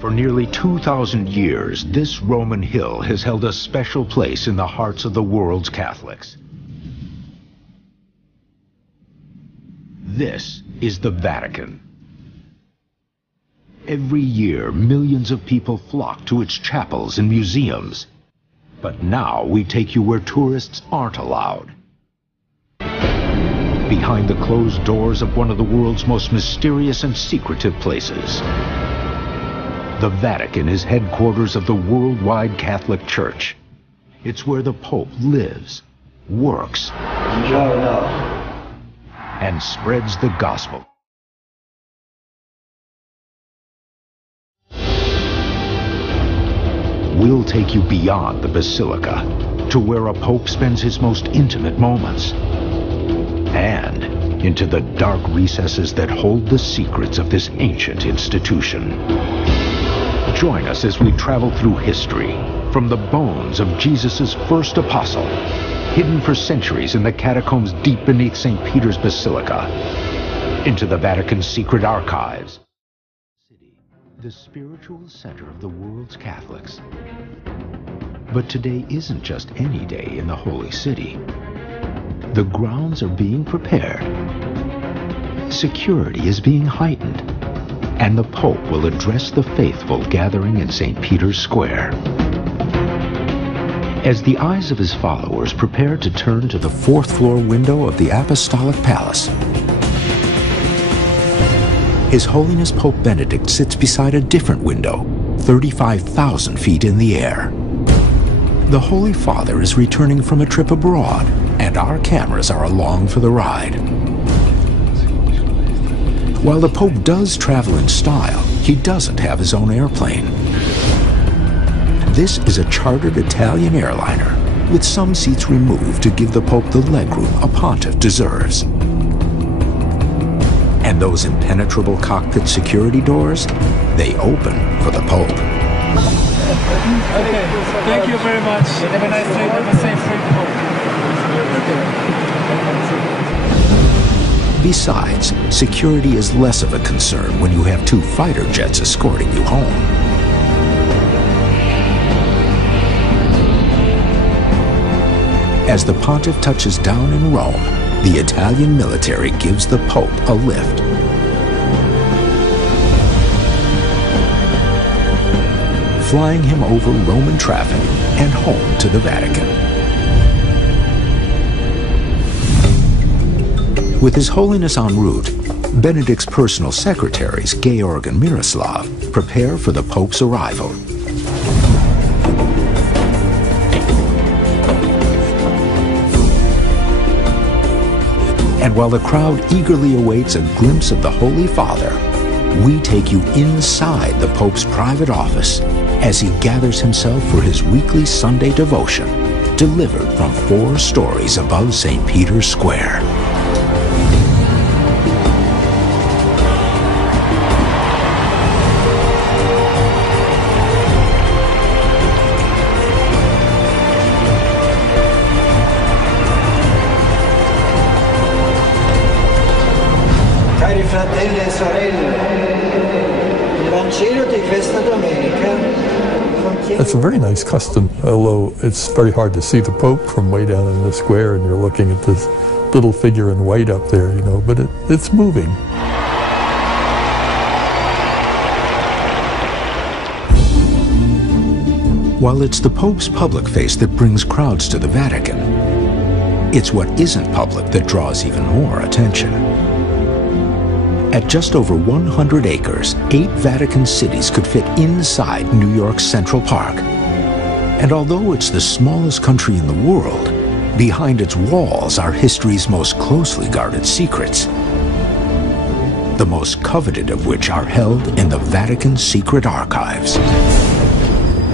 For nearly 2,000 years, this Roman hill has held a special place in the hearts of the world's Catholics. This is the Vatican. Every year, millions of people flock to its chapels and museums. But now we take you where tourists aren't allowed. Behind the closed doors of one of the world's most mysterious and secretive places. The Vatican is headquarters of the worldwide Catholic Church. It's where the Pope lives, works, and spreads the gospel. We'll take you beyond the Basilica to where a Pope spends his most intimate moments, and into the dark recesses that hold the secrets of this ancient institution. Join us as we travel through history, from the bones of Jesus' first apostle, hidden for centuries in the catacombs deep beneath St. Peter's Basilica, into the Vatican's secret archives. The spiritual center of the world's Catholics. But today isn't just any day in the Holy City. The grounds are being prepared. Security is being heightened. And the Pope will address the faithful gathering in St. Peter's Square. As the eyes of his followers prepare to turn to the fourth-floor window of the Apostolic Palace, His Holiness Pope Benedict sits beside a different window, 35,000 feet in the air. The Holy Father is returning from a trip abroad, and our cameras are along for the ride. While the Pope does travel in style, he doesn't have his own airplane. This is a chartered Italian airliner, with some seats removed to give the Pope the legroom a pontiff deserves. And those impenetrable cockpit security doors, they open for the Pope. Okay, thank you very much. Have a nice day. Have a safe trip. Besides, security is less of a concern when you have 2 fighter jets escorting you home. As the pontiff touches down in Rome, the Italian military gives the Pope a lift. Flying him over Roman traffic and home to the Vatican. With His Holiness en route, Benedict's personal secretaries, Georg and Miroslav, prepare for the Pope's arrival. And while the crowd eagerly awaits a glimpse of the Holy Father, we take you inside the Pope's private office as he gathers himself for his weekly Sunday devotion, delivered from 4 stories above St. Peter's Square. Cari fratelli e sorelle, il Vangelo di questa domenica contiene... It's a very nice custom, although it's very hard to see the Pope from way down in the square, and you're looking at this little figure in white up there, you know, but it's moving. While it's the Pope's public face that brings crowds to the Vatican, it's what isn't public that draws even more attention. At just over 100 acres, 8 Vatican cities could fit inside New York's Central Park. And although it's the smallest country in the world, behind its walls are history's most closely guarded secrets, the most coveted of which are held in the Vatican's secret archives.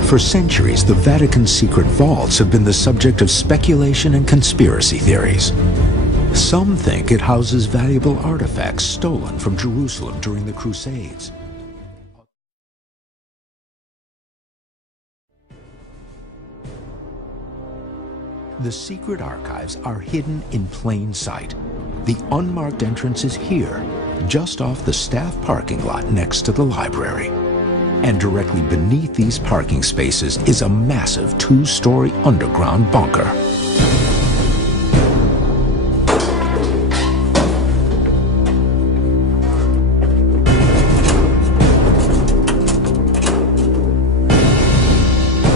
For centuries, the Vatican's secret vaults have been the subject of speculation and conspiracy theories. Some think it houses valuable artifacts stolen from Jerusalem during the Crusades. The secret archives are hidden in plain sight. The unmarked entrance is here, just off the staff parking lot next to the library. And directly beneath these parking spaces is a massive two-story underground bunker.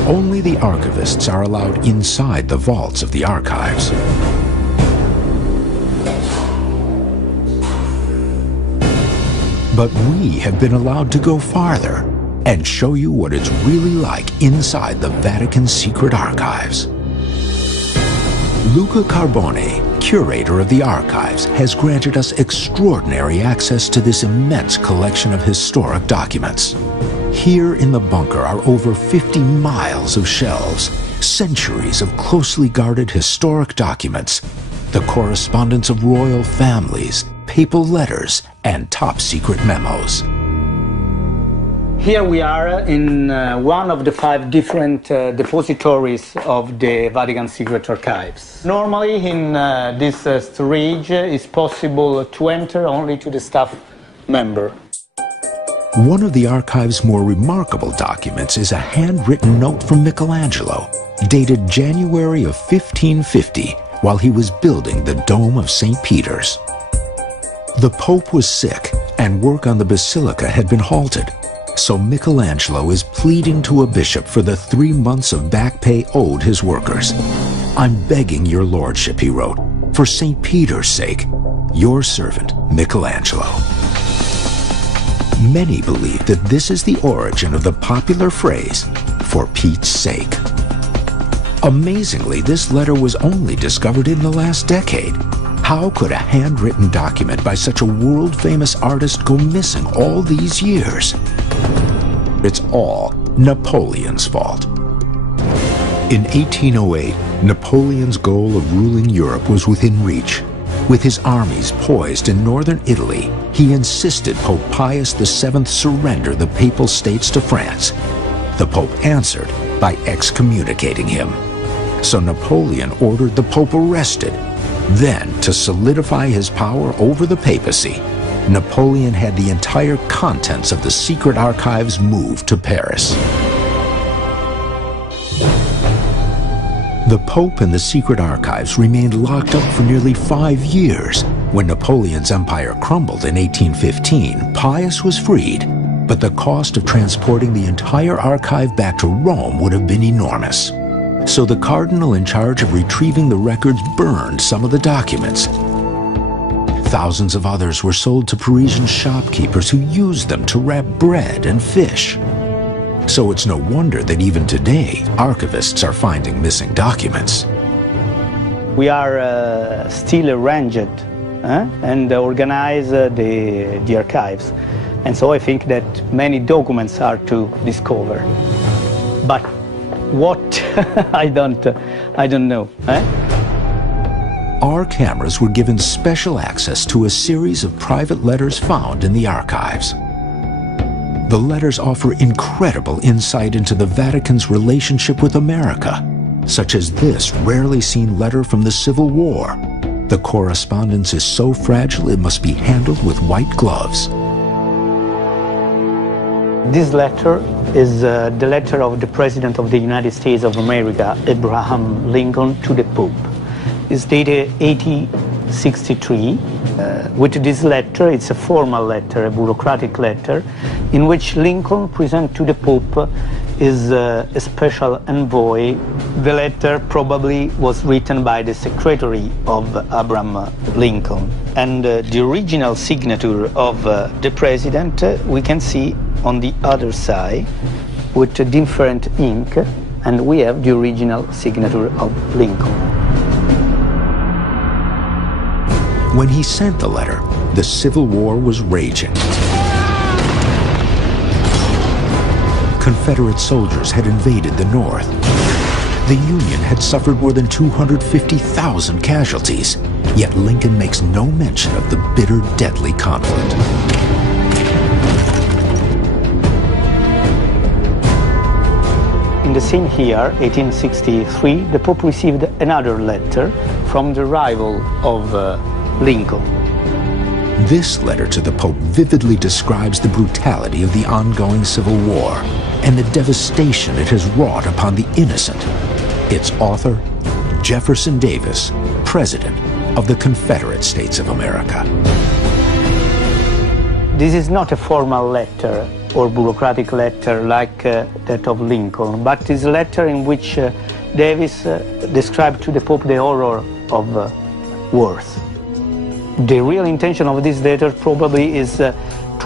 Only the archivists are allowed inside the vaults of the archives. But we have been allowed to go farther and show you what it's really like inside the Vatican's secret archives. Luca Carbone, curator of the archives, has granted us extraordinary access to this immense collection of historic documents. Here in the bunker are over 50 miles of shelves, centuries of closely guarded historic documents, the correspondence of royal families, papal letters, and top-secret memos. Here we are in one of the 5 different depositories of the Vatican Secret Archives. Normally in this storage it's possible to enter only to the staff member. One of the archive's more remarkable documents is a handwritten note from Michelangelo, dated January of 1550, while he was building the Dome of St. Peter's. The Pope was sick, and work on the basilica had been halted, so Michelangelo is pleading to a bishop for the 3 months of back pay owed his workers. "I'm begging your lordship," he wrote, "for St. Peter's sake, your servant, Michelangelo." Many believe that this is the origin of the popular phrase, "for Pete's sake." Amazingly, this letter was only discovered in the last decade. How could a handwritten document by such a world-famous artist go missing all these years? It's all Napoleon's fault. In 1808, Napoleon's goal of ruling Europe was within reach. With his armies poised in northern Italy, he insisted Pope Pius VII surrender the Papal States to France. The Pope answered by excommunicating him. So Napoleon ordered the Pope arrested. Then, to solidify his power over the papacy, Napoleon had the entire contents of the secret archives moved to Paris. The Pope and the secret archives remained locked up for nearly 5 years. When Napoleon's empire crumbled in 1815, Pius was freed, but the cost of transporting the entire archive back to Rome would have been enormous. So the cardinal in charge of retrieving the records burned some of the documents. Thousands of others were sold to Parisian shopkeepers who used them to wrap bread and fish. So it's no wonder that even today, archivists are finding missing documents. We are still arranged and organize the archives. And so I think that many documents are to discover. But what? I don't know. Our cameras were given special access to a series of private letters found in the archives. The letters offer incredible insight into the Vatican's relationship with America, such as this rarely seen letter from the Civil War. The correspondence is so fragile it must be handled with white gloves. This letter is the letter of the President of the United States of America, Abraham Lincoln, to the Pope. It's dated 1863. With this letter, it's a formal letter, a bureaucratic letter, in which Lincoln presents to the Pope his a special envoy. The letter probably was written by the secretary of Abraham Lincoln. And the original signature of the President we can see on the other side with a different ink, and we have the original signature of Lincoln. When he sent the letter, the Civil War was raging. Confederate soldiers had invaded the North. The Union had suffered more than 250,000 casualties, yet Lincoln makes no mention of the bitter, deadly conflict. In the same year, 1863, the Pope received another letter from the rival of Lincoln. This letter to the Pope vividly describes the brutality of the ongoing civil war and the devastation it has wrought upon the innocent. Its author, Jefferson Davis, President of the Confederate States of America. This is not a formal letter or bureaucratic letter like that of Lincoln, but is a letter in which Davis described to the Pope the horror of wars. The real intention of this letter probably is to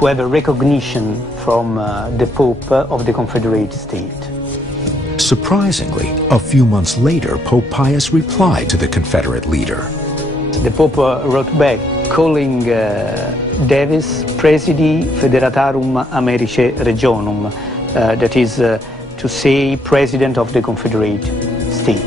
have a recognition from the Pope of the Confederate State. Surprisingly, a few months later, Pope Pius replied to the Confederate leader. The Pope wrote back, calling Davis Presidi Federatarum Americae Regionum, that is to say, President of the Confederate State.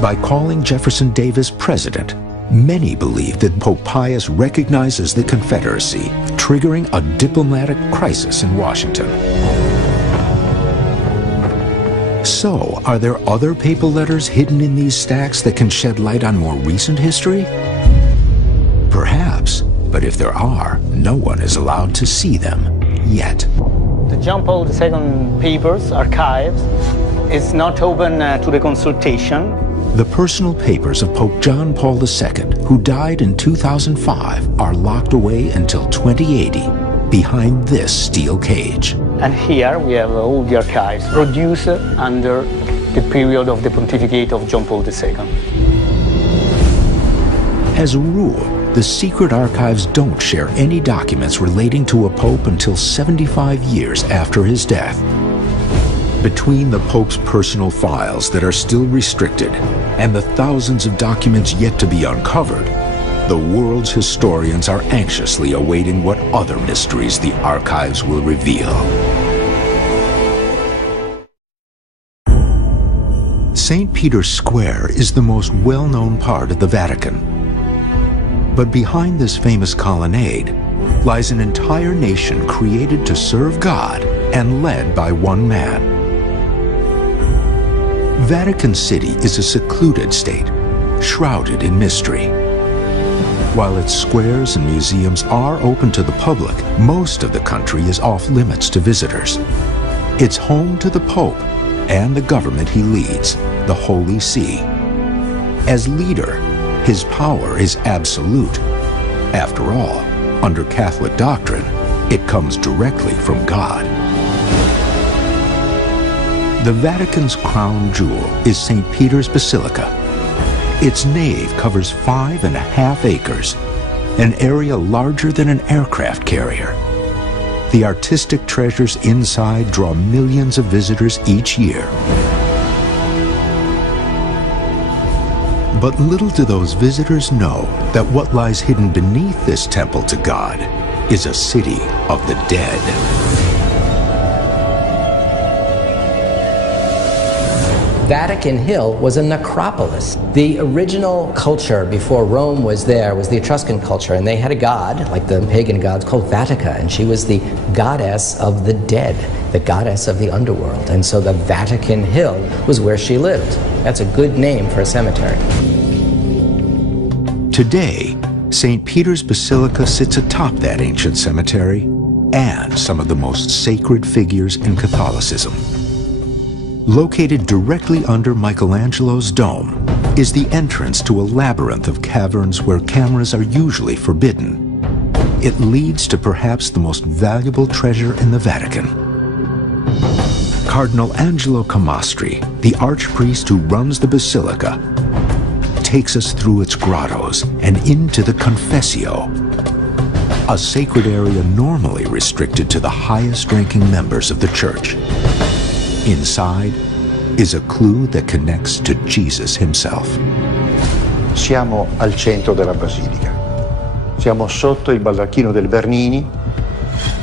By calling Jefferson Davis president, many believe that Pope Pius recognizes the Confederacy, triggering a diplomatic crisis in Washington. So, are there other papal letters hidden in these stacks that can shed light on more recent history? Perhaps, but if there are, no one is allowed to see them yet. The John Paul II papers, archives, is not open to the consultation. The personal papers of Pope John Paul II, who died in 2005, are locked away until 2080 behind this steel cage. And here we have all the archives produced under the period of the pontificate of John Paul II. As a rule, the secret archives don't share any documents relating to a pope until 75 years after his death. Between the Pope's personal files that are still restricted and the thousands of documents yet to be uncovered, the world's historians are anxiously awaiting what other mysteries the archives will reveal. St. Peter's Square is the most well-known part of the Vatican. But behind this famous colonnade lies an entire nation created to serve God and led by one man. Vatican City is a secluded state, shrouded in mystery. While its squares and museums are open to the public, most of the country is off limits to visitors. It's home to the Pope and the government he leads, the Holy See. As leader, his power is absolute. After all, under Catholic doctrine, it comes directly from God. The Vatican's crown jewel is St. Peter's Basilica. Its nave covers 5.5 acres, an area larger than an aircraft carrier. The artistic treasures inside draw millions of visitors each year. But little do those visitors know that what lies hidden beneath this temple to God is a city of the dead. Vatican Hill was a necropolis. The original culture before Rome was there was the Etruscan culture, and they had a god, like the pagan gods, called Vatica, and she was the goddess of the dead, the goddess of the underworld. And so the Vatican Hill was where she lived. That's a good name for a cemetery. Today, St. Peter's Basilica sits atop that ancient cemetery and some of the most sacred figures in Catholicism. Located directly under Michelangelo's dome is the entrance to a labyrinth of caverns where cameras are usually forbidden. It leads to perhaps the most valuable treasure in the Vatican. Cardinal Angelo Camastri, the archpriest who runs the basilica, takes us through its grottos and into the Confessio, a sacred area normally restricted to the highest-ranking members of the Church. Inside is a clue that connects to Jesus himself. Siamo al centro della basilica. Siamo sotto il baldacchino del Bernini,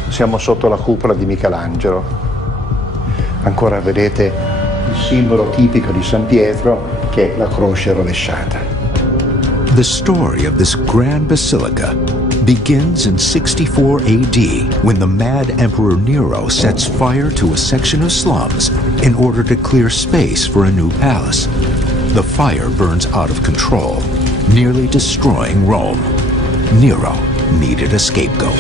siamo sotto la cupola di Michelangelo. Ancora vedete il simbolo tipico di San Pietro, che è la croce rovesciata. The story of this grand basilica begins in 64 AD when the mad Emperor Nero sets fire to a section of slums in order to clear space for a new palace. The fire burns out of control, nearly destroying Rome. Nero needed a scapegoat.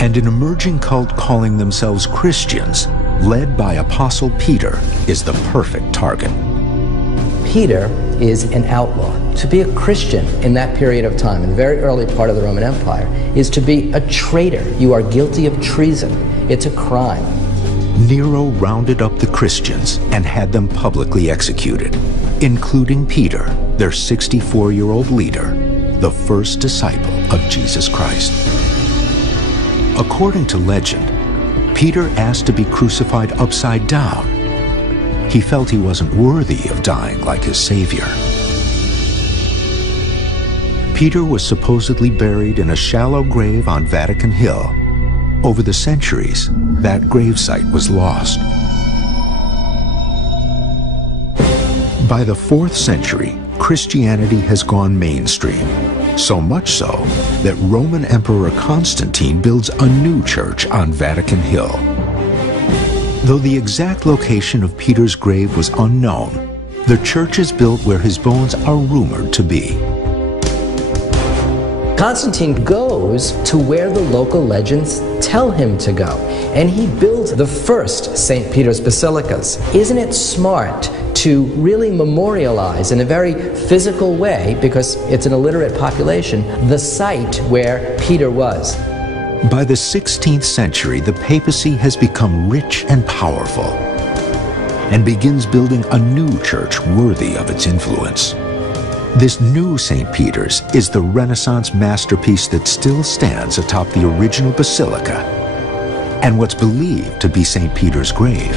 And an emerging cult calling themselves Christians, led by Apostle Peter, is the perfect target. Peter is an outlaw. To be a Christian in that period of time, in the very early part of the Roman Empire, is to be a traitor. You are guilty of treason. It's a crime. Nero rounded up the Christians and had them publicly executed, including Peter, their 64-year-old leader, the first disciple of Jesus Christ. According to legend, Peter asked to be crucified upside down. He felt he wasn't worthy of dying like his Savior. Peter was supposedly buried in a shallow grave on Vatican Hill. Over the centuries, that gravesite was lost. By the 4th century, Christianity has gone mainstream, so much so that Roman Emperor Constantine builds a new church on Vatican Hill. Though the exact location of Peter's grave was unknown, the church is built where his bones are rumored to be. Constantine goes to where the local legends tell him to go, and he builds the first St. Peter's basilicas. Isn't it smart to really memorialize in a very physical way, because it's an illiterate population, the site where Peter was? By the 16th century, the papacy has become rich and powerful and begins building a new church worthy of its influence. This new St. Peter's is the Renaissance masterpiece that still stands atop the original basilica and what's believed to be St. Peter's grave.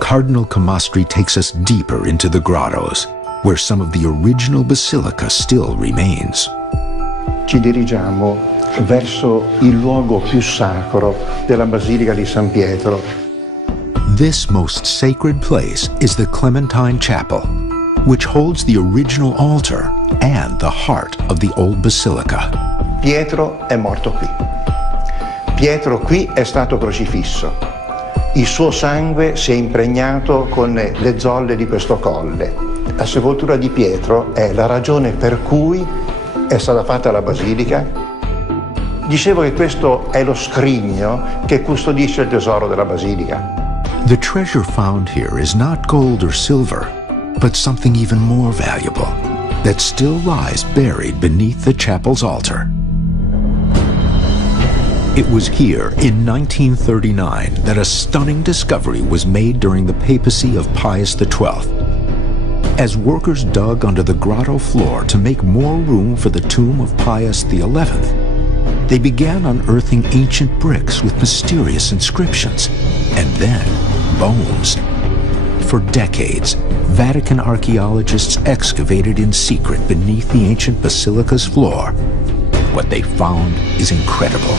Cardinal Camastri takes us deeper into the grottos, where some of the original basilica still remains. Ci dirigiamo verso il luogo più sacro della Basilica di San Pietro. This most sacred place is the Clementine Chapel, which holds the original altar and the heart of the old basilica. Pietro è morto qui. Pietro qui è stato crocifisso. Il suo sangue si è impregnato con le zolle di questo colle. La sepoltura di Pietro è la ragione per cui è stata fatta la basilica. Dicevo che questo è lo scrigno che custodisce il tesoro della basilica. The treasure found here is not gold or silver, but something even more valuable that still lies buried beneath the chapel's altar. It was here in 1939 that a stunning discovery was made during the papacy of Pius XII. As workers dug under the grotto floor to make more room for the tomb of Pius XI, they began unearthing ancient bricks with mysterious inscriptions, and then bones. For decades, Vatican archaeologists excavated in secret beneath the ancient basilica's floor. What they found is incredible.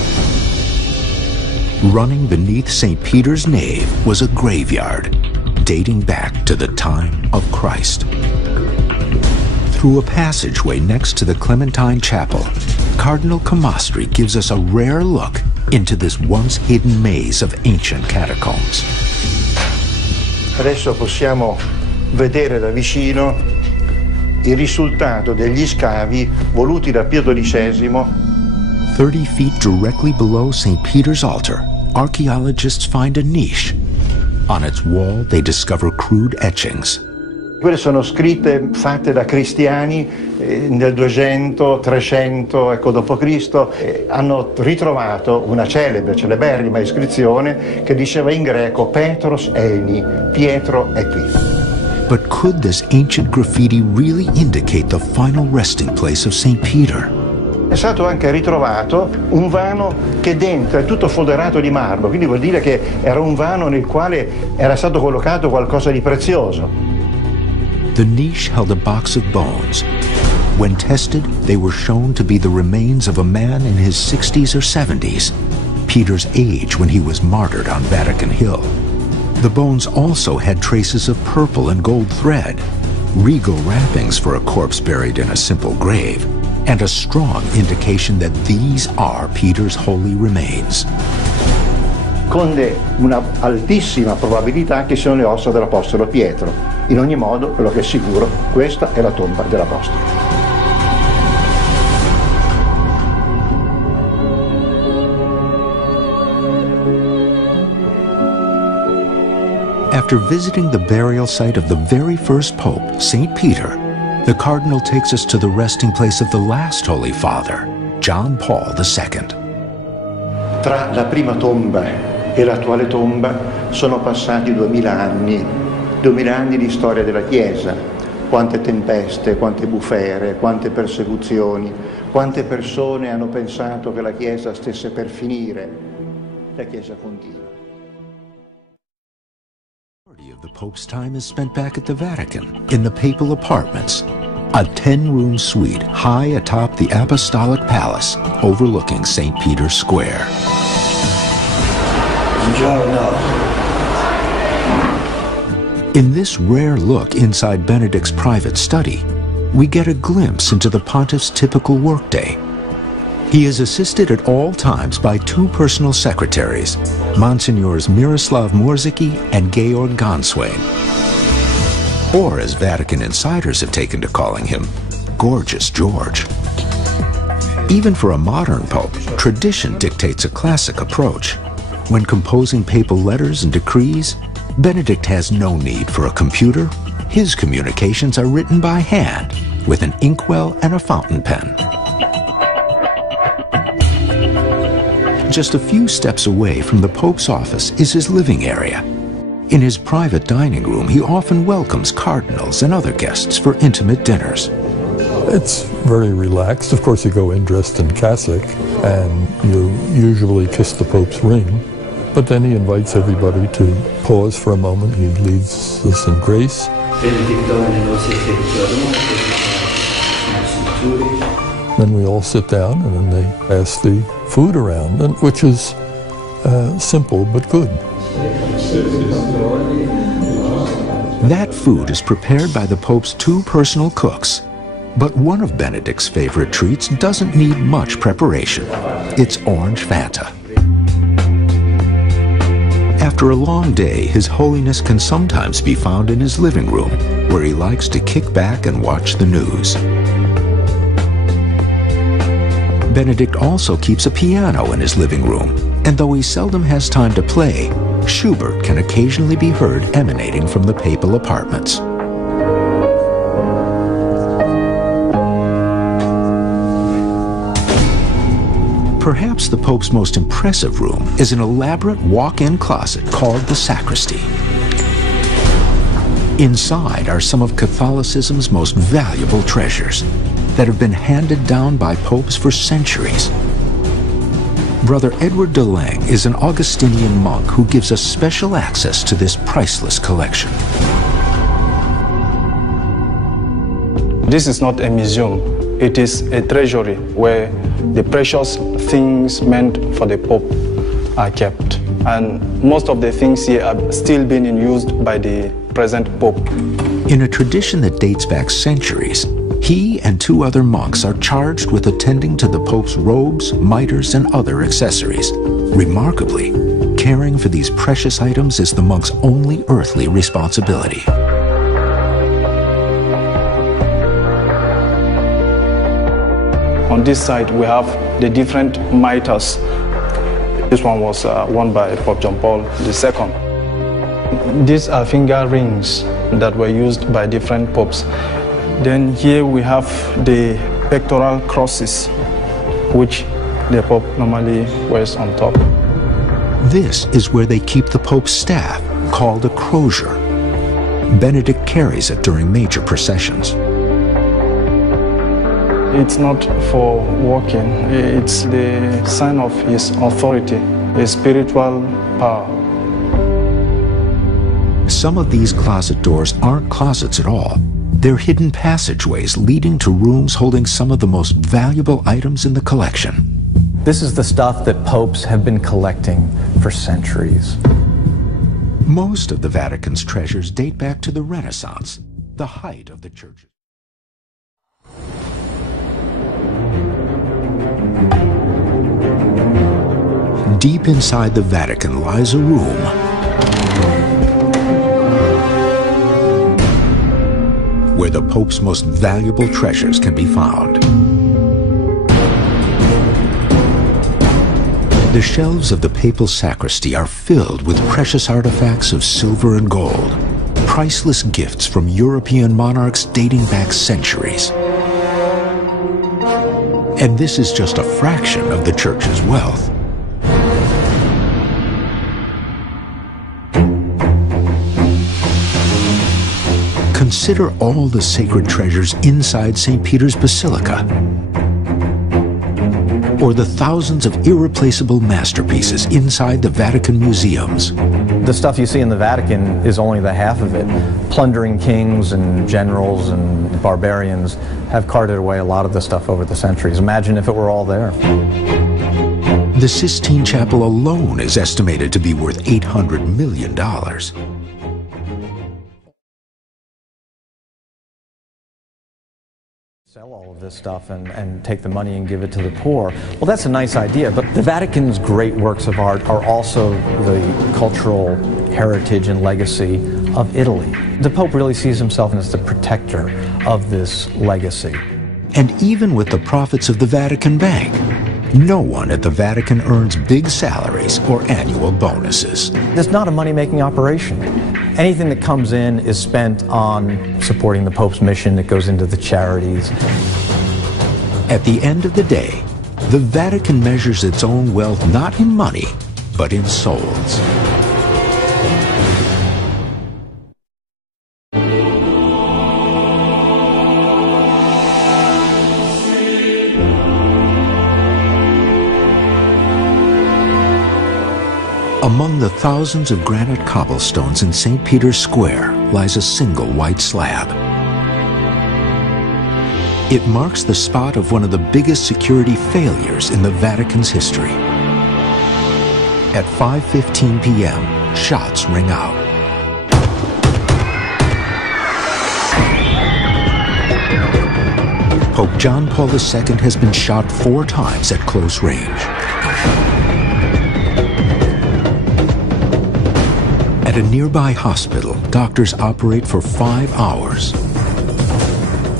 Running beneath St. Peter's nave was a graveyard dating back to the time of Christ. Through a passageway next to the Clementine Chapel, Cardinal Camastri gives us a rare look into this once hidden maze of ancient catacombs. Adesso possiamo vedere da vicino il risultato degli scavi voluti da Pio XII. 30 feet directly below St. Peter's altar, archaeologists find a niche. On its wall, they discover crude etchings. Quelle sono scritte fatte da cristiani nel 200, 300 d.C. Hanno ritrovato una celeberrima iscrizione che diceva in greco Petros eini, Pietro è qui. But could this ancient graffiti really indicate the final resting place of St. Peter? È stato anche ritrovato un vano che dentro è tutto folderato di marmo, quindi vuol dire che era un vano nel quale era stato collocato qualcosa di prezioso. The niche held a box of bones. When tested, they were shown to be the remains of a man in his 60s or 70s, Peter's age when he was martyred on Vatican Hill. The bones also had traces of purple and gold thread, regal wrappings for a corpse buried in a simple grave, and a strong indication that these are Peter's holy remains. con una altissima probabilità che siano le ossa dell'Apostolo Pietro. In ogni modo, quello che è sicuro, questa è la tomba dell'Apostolo. After visiting the burial site of the very first Pope, St. Peter, the Cardinal takes us to the resting place of the last Holy Father, John Paul II. Tra la prima tomba e l'attuale tomba sono passati 2000 anni di storia della Chiesa. Quante tempeste, quante bufere, quante persecuzioni, quante persone hanno pensato che la Chiesa stesse per finire. La Chiesa continua. Of the Pope's time is spent back at the Vatican, in the papal apartments, a 10-room suite high atop the Apostolic Palace overlooking St. Peter's Square. In this rare look inside Benedict's private study, we get a glimpse into the pontiff's typical workday. He is assisted at all times by two personal secretaries, Monsignors Miroslav Morzicki and Georg Gonswain. Or, as Vatican insiders have taken to calling him, Gorgeous George. Even for a modern pope, tradition dictates a classic approach. When composing papal letters and decrees, Benedict has no need for a computer. His communications are written by hand, with an inkwell and a fountain pen. Just a few steps away from the Pope's office is his living area. In his private dining room, he often welcomes cardinals and other guests for intimate dinners. It's very relaxed. Of course, you go in dressed in cassock, and you usually kiss the Pope's ring. But then he invites everybody to pause for a moment. He leads us in grace. Then we all sit down, and then they pass the food around, which is simple but good. That food is prepared by the Pope's two personal cooks. But one of Benedict's favorite treats doesn't need much preparation. It's orange Fanta. After a long day, His Holiness can sometimes be found in his living room, where he likes to kick back and watch the news. Benedict also keeps a piano in his living room, and though he seldom has time to play, Schubert can occasionally be heard emanating from the papal apartments. Perhaps the Pope's most impressive room is an elaborate walk-in closet called the sacristy. Inside are some of Catholicism's most valuable treasures that have been handed down by popes for centuries. Brother Edward de Lang is an Augustinian monk who gives us special access to this priceless collection. This is not a museum. It is a treasury where the precious things meant for the Pope are kept. And most of the things here are still being used by the present Pope. In a tradition that dates back centuries, he and two other monks are charged with attending to the Pope's robes, mitres, and other accessories. Remarkably, caring for these precious items is the monk's only earthly responsibility. On this side, we have the different mitres. This one was worn by Pope John Paul II. These are finger rings that were used by different popes. Then here we have the pectoral crosses, which the Pope normally wears on top. This is where they keep the Pope's staff, called a crozier. Benedict carries it during major processions. It's not for walking, it's the sign of his authority, his spiritual power. Some of these closet doors aren't closets at all. They're hidden passageways leading to rooms holding some of the most valuable items in the collection. This is the stuff that popes have been collecting for centuries. Most of the Vatican's treasures date back to the Renaissance, the height of the church. Deep inside the Vatican lies a room where the Pope's most valuable treasures can be found. The shelves of the papal sacristy are filled with precious artifacts of silver and gold, priceless gifts from European monarchs dating back centuries. And this is just a fraction of the Church's wealth. Consider all the sacred treasures inside St. Peter's Basilica, or the thousands of irreplaceable masterpieces inside the Vatican museums. The stuff you see in the Vatican is only the half of it. Plundering kings and generals and barbarians have carted away a lot of the stuff over the centuries. Imagine if it were all there. The Sistine Chapel alone is estimated to be worth $800 million. Sell all of this stuff and take the money and give it to the poor. Well, that's a nice idea, but the Vatican's great works of art are also the cultural heritage and legacy of Italy. The Pope really sees himself as the protector of this legacy. And even with the profits of the Vatican Bank, no one at the Vatican earns big salaries or annual bonuses. It's not a money-making operation. Anything that comes in is spent on supporting the Pope's mission. It goes into the charities. At the end of the day, the Vatican measures its own wealth not in money, but in souls. Among the thousands of granite cobblestones in St. Peter's Square lies a single white slab. It marks the spot of one of the biggest security failures in the Vatican's history. At 5:15 p.m., shots ring out. Pope John Paul II has been shot 4 times at close range. At a nearby hospital, doctors operate for 5 hours.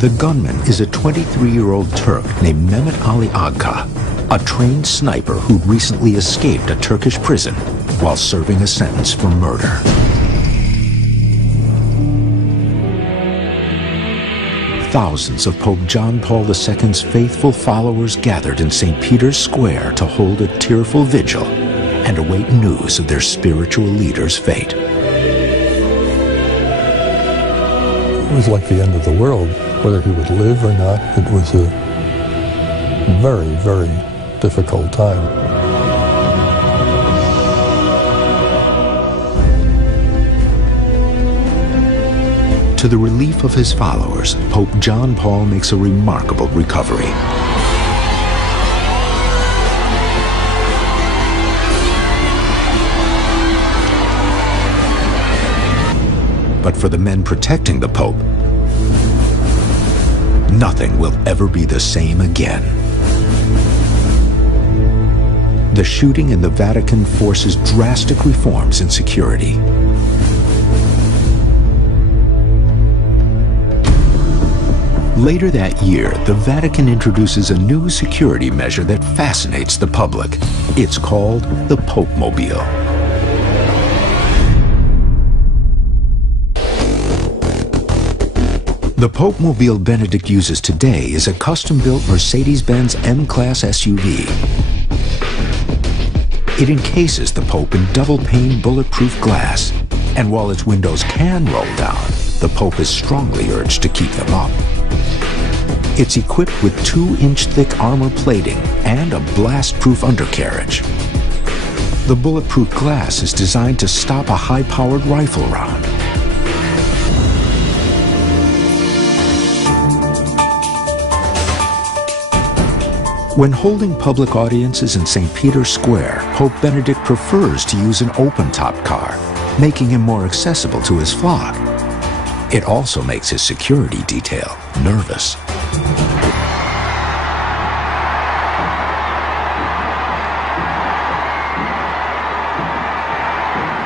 The gunman is a 23-year-old Turk named Mehmet Ali Agca, a trained sniper who recently escaped a Turkish prison while serving a sentence for murder. Thousands of Pope John Paul II's faithful followers gathered in St. Peter's Square to hold a tearful vigil and await news of their spiritual leader's fate. It was like the end of the world. Whether he would live or not, it was a very, very difficult time. To the relief of his followers, Pope John Paul makes a remarkable recovery. But for the men protecting the Pope, nothing will ever be the same again. The shooting in the Vatican forces drastic reforms in security. Later that year, the Vatican introduces a new security measure that fascinates the public. It's called the Pope-mobile. The Pope-mobile Benedict uses today is a custom-built Mercedes-Benz M-Class SUV. It encases the Pope in double-pane bulletproof glass, and while its windows can roll down, the Pope is strongly urged to keep them up. It's equipped with 2-inch thick armor plating and a blast-proof undercarriage. The bulletproof glass is designed to stop a high-powered rifle round. When holding public audiences in St. Peter's Square, Pope Benedict prefers to use an open-top car, making him more accessible to his flock. It also makes his security detail nervous.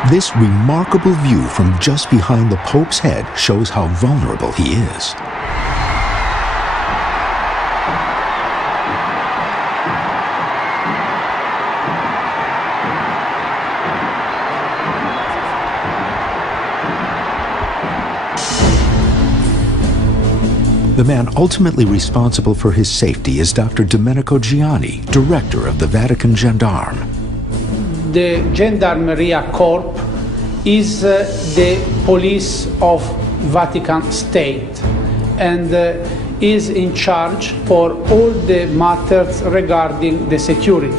This remarkable view from just behind the Pope's head shows how vulnerable he is. The man ultimately responsible for his safety is Dr. Domenico Gianni, director of the Vatican Gendarme. The Gendarmeria Corps is the police of Vatican State and is in charge for all the matters regarding the security.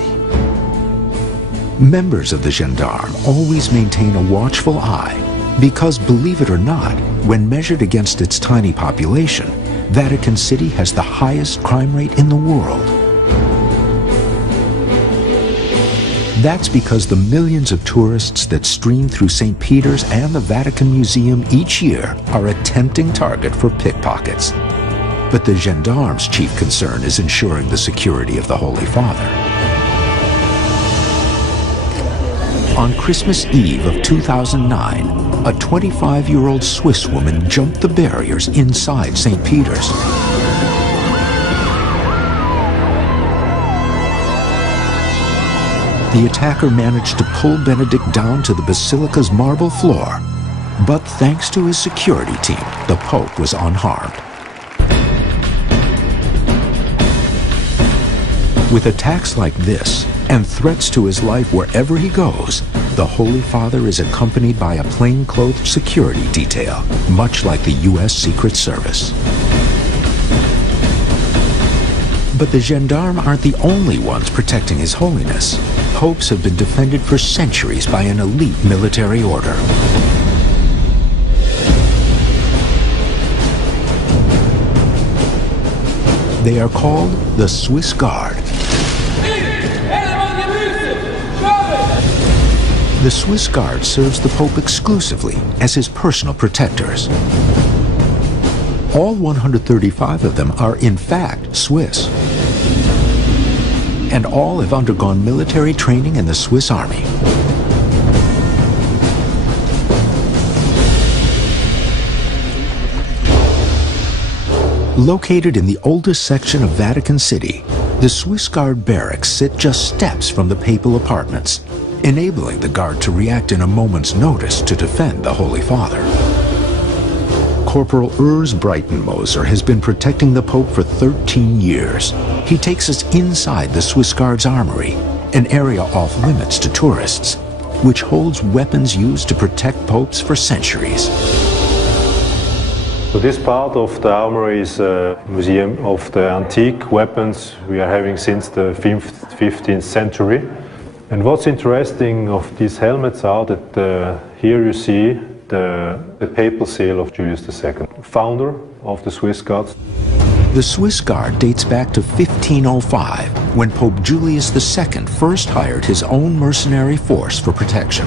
Members of the Gendarme always maintain a watchful eye because, believe it or not, when measured against its tiny population, Vatican City has the highest crime rate in the world. That's because the millions of tourists that stream through St. Peter's and the Vatican Museum each year are a tempting target for pickpockets. But the gendarme's chief concern is ensuring the security of the Holy Father. On Christmas Eve of 2009, a 25-year-old Swiss woman jumped the barriers inside St. Peter's. The attacker managed to pull Benedict down to the basilica's marble floor, but thanks to his security team, the Pope was unharmed. With attacks like this, and threats to his life wherever he goes, the Holy Father is accompanied by a plainclothed security detail, much like the U.S. Secret Service. But the gendarmes aren't the only ones protecting His Holiness. Popes have been defended for centuries by an elite military order. They are called the Swiss Guard. The Swiss Guard serves the Pope exclusively as his personal protectors. All 135 of them are in fact Swiss. And all have undergone military training in the Swiss Army. Located in the oldest section of Vatican City, the Swiss Guard barracks sit just steps from the papal apartments, enabling the Guard to react in a moment's notice to defend the Holy Father. Corporal Urs Breitenmoser has been protecting the Pope for 13 years. He takes us inside the Swiss Guard's armory, an area off limits to tourists, which holds weapons used to protect popes for centuries. So this part of the armory is a museum of the antique weapons we are having since the 15th century. And what's interesting of these helmets are that here you see the papal seal of Julius II, founder of the Swiss Guards. The Swiss Guard dates back to 1505, when Pope Julius II first hired his own mercenary force for protection.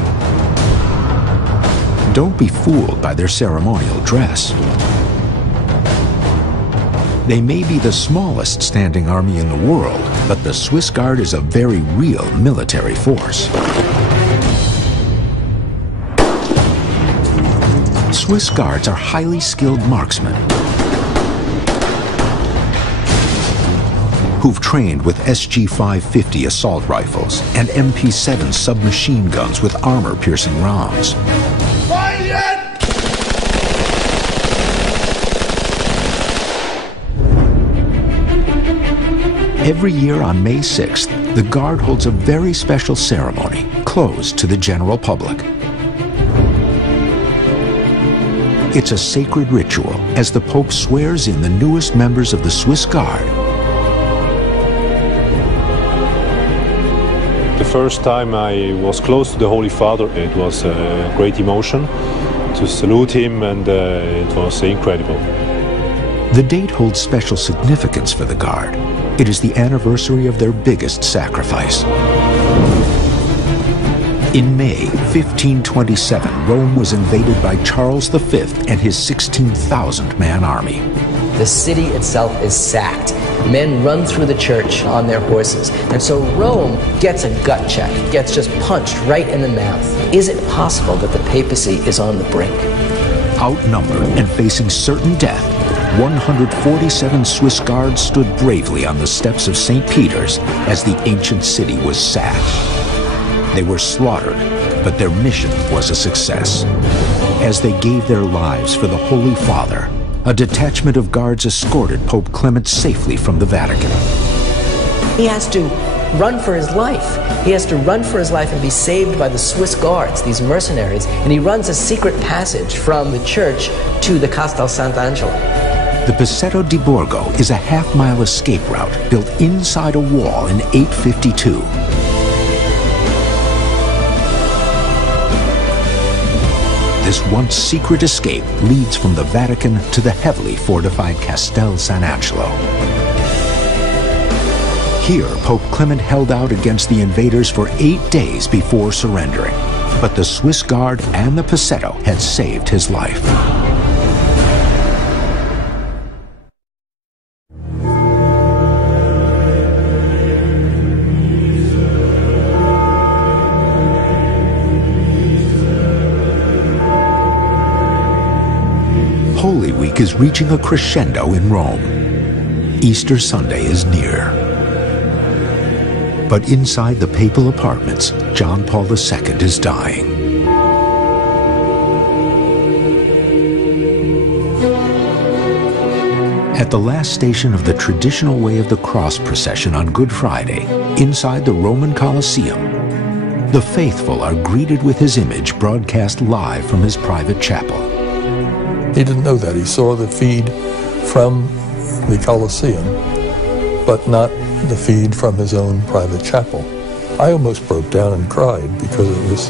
Don't be fooled by their ceremonial dress. They may be the smallest standing army in the world, but the Swiss Guard is a very real military force. Swiss Guards are highly skilled marksmen who've trained with SG-550 assault rifles and MP-7 submachine guns with armor-piercing rounds. Every year on May 6th, the Guard holds a very special ceremony, closed to the general public. It's a sacred ritual as the Pope swears in the newest members of the Swiss Guard. The first time I was close to the Holy Father, it was a great emotion to salute him, and it was incredible. The date holds special significance for the Guard. It is the anniversary of their biggest sacrifice. In May 1527, Rome was invaded by Charles V and his 16,000-man army. The city itself is sacked, Men run through the church on their horses. And so Rome gets a gut check, gets just punched right in the mouth. Is it possible that the papacy is on the brink? Outnumbered and facing certain death, 147 Swiss guards stood bravely on the steps of St. Peter's as the ancient city was sacked. They were slaughtered, but their mission was a success. As they gave their lives for the Holy Father, a detachment of guards escorted Pope Clement safely from the Vatican. He has to run for his life. He has to run for his life and be saved by the Swiss guards, these mercenaries, and he runs a secret passage from the church to the Castel Sant'Angelo. The Passetto di Borgo is a half-mile escape route built inside a wall in 852. This once secret escape leads from the Vatican to the heavily fortified Castel Sant'Angelo. Here, Pope Clement held out against the invaders for 8 days before surrendering. But the Swiss Guard and the Passetto had saved his life. Holy Week is reaching a crescendo in Rome. Easter Sunday is near. But inside the papal apartments, John Paul II is dying. At the last station of the traditional Way of the Cross procession on Good Friday, inside the Roman Colosseum, the faithful are greeted with his image broadcast live from his private chapel. He didn't know that. He saw the feed from the Colosseum, but not the feed from his own private chapel. I almost broke down and cried because it was